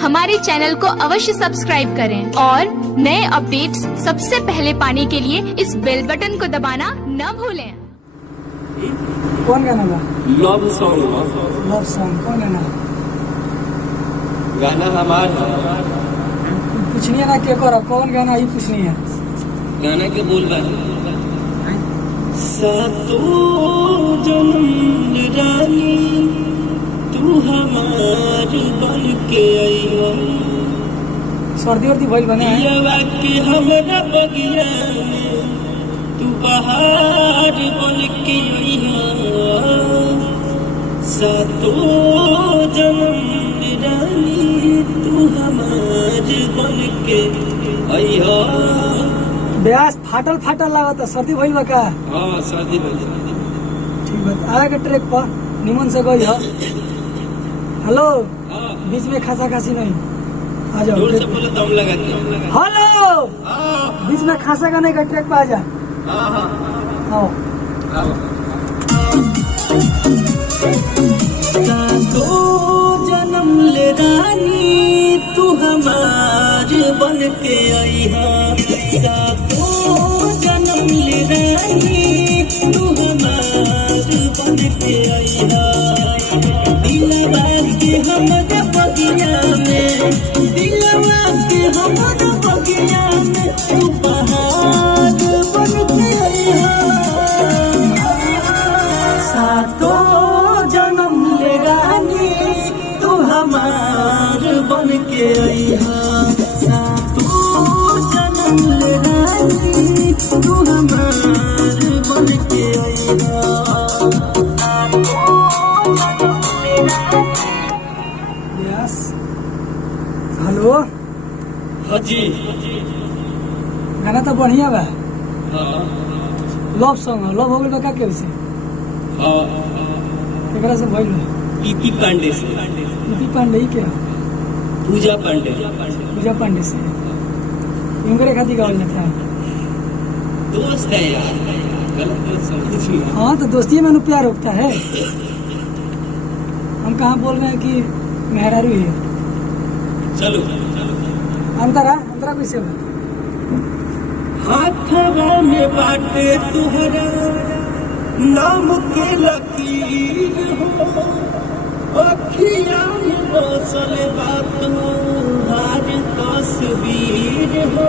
हमारे चैनल को अवश्य सब्सक्राइब करें और नए अपडेट्स सबसे पहले पाने के लिए इस बेल बटन को दबाना न भूलें। कौन गाना बा? Love song. लव सॉन्ग कौन गाना? गाना हमारा पूछनी है ना के करो कौन गाना ही पूछनी है। गाना के बोल रहा सातों जन्म रानी तू हमार बन के आइयो सर्दी वर्दी भइल बने पियवा के हमरा बगिया में तू बहार बन के आइयो सातों जन्म रानी तू हमार बन के आइयो। ब्यास फाटल फाटल लागत सर्दी भइल बा का? हाँ शादी ठीक बात आए के ट्रैक पर निमन से गई है। हेलो बीच में खासा खासी नहीं आ जाओ जोर से बोलो दम लगा के। हेलो बीच में खासा का नहीं का ट्रैक पे आ जा। आओ सातों जन्म ले रानी तू हमार बन के आई है सातों जन्म ले रानी तू हमार बन के आई है दिलवा के हमरे बगिया में दिलवा के हमरे बगिया में तू बहार बन के आई है सातों जन्म ले रानी तू हमार बन के आई है सातों जन्म ले रानी तू हमार बन के आई ब्यास हेलो है जी। गाना तो बढ़िया बा हाँ लव सॉन्ग लव हो गइल बा का के से हाँ एकरा से भइल बा पीपी पांडे से पीपी पांडे ही के पूजा पांडे पूजा पांडे से उनकरे खातिर गावल जाता है। दोस्त है यार गलत दोस्त समझ नहीं। हाँ तो दोस्ती में प्यार उगता है। हम कहाँ बोल रहे हैं कि मेहरारू ही है। चलो अंतरा अंतरा कैसे बा? हाथवा में बाटे तुहरा नाम के लकीर हो अखिया में बसल बात हार तस्वीर हो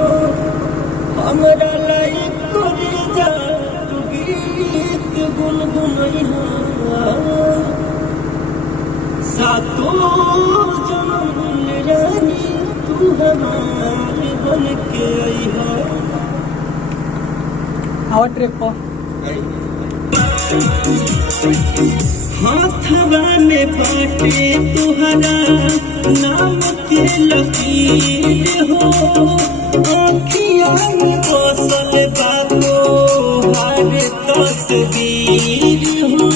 हमरा लाई करे जा तू गीत गुनगुनई हो सातों जन्म रानी तू हमार बन के आई हो। आवा ट्रैक पर हाथवा में बाटे तुहरा नाम के लकीर हो अखिया में बसल बातो हार तस्वीर हो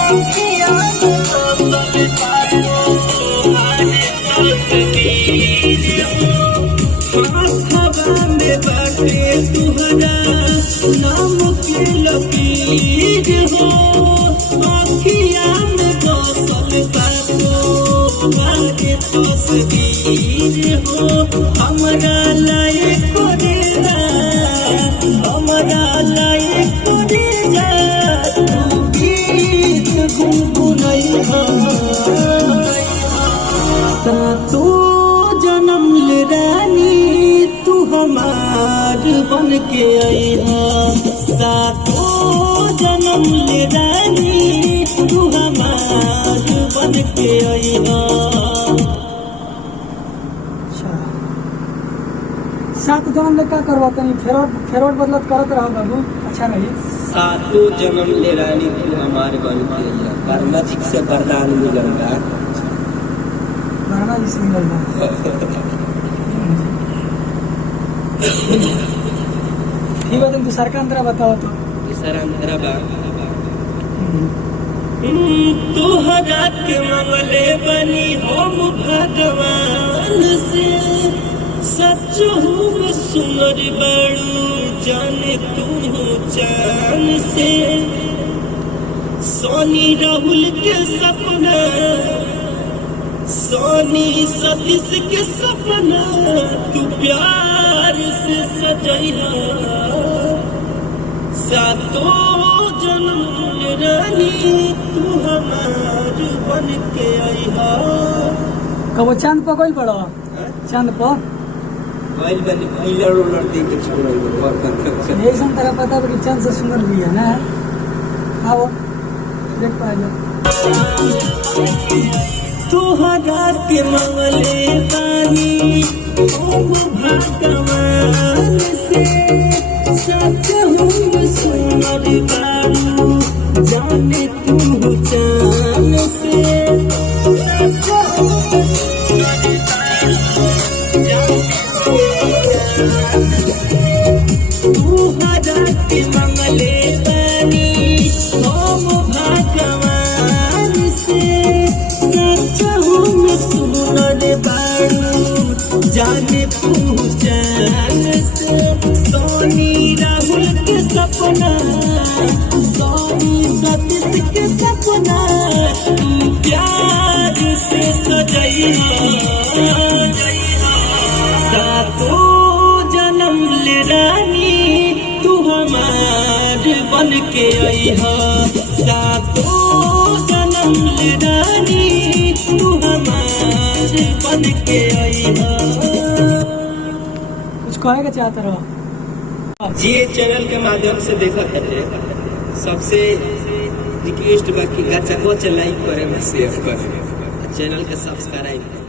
अखिया में बसल बातो हार तस्वीर हो हाथवा में बाटे तुहरा नाम के लकीर हो अखिया में बसल बातो हार तस्वीर हो हमरा लायक कोरेला हमरा लायक कोरेला तू गीत गुनगुनई हो सातों जन्म ले रानी तू हमार बन के आई है सातों जन्म ले रानी तू हमार बन के आई है। अच्छा 7 जन्म ले का करवाता नहीं फेरोट बदलत करत रहा बाबू अच्छा नहीं। सातों जन्म ले रानी तू हमार बन के आई है वर्मा जी से वरदान मिलल बा वर्मा जी से मिलल बा ठीक है। तुम दूसरा का अंतरा बताओ तो तीसरा अंतरा बा तोहरा के मंगले बनी हम भगवान से सच हूँ सुनर बड़ू जाने तू चान से सोनी राहुल के सपना सोनी सतीश के सपना तू प्यार से सजैया सातों जन्म रानी तू हमार बन के अइहा। कब चांद पर गइल बड़ा चांद पर मोबाइल बनी पिलर उलर दे के छोड़ यही सन तरह पता कि चांद से सुंदर भी है ना। आओ देख पाएगा तोहरा के मंगले बानी ओ भगवान से सच हूँ सुनर बारू जाने तू जान से सच हूँ सुनर बारू तोहरा के मंगले बानी ओ भगवान से सुनर बारू जाने पहचान से सोनी राहुल के सपना सोनी सतीश के सपना तू प्यार से सजैया सातों जन्म ले रानी तू हमार बन के अइहा सातों जन्म ले रानी तू हमार बन के अइहा। कुछ कहेगा चाहते रहो जी चैनल के माध्यम से देखा है सबसे रिक्वेस्ट बाकी गाचा को लाइक करे शेयर करे चैनल के सब्सक्राइब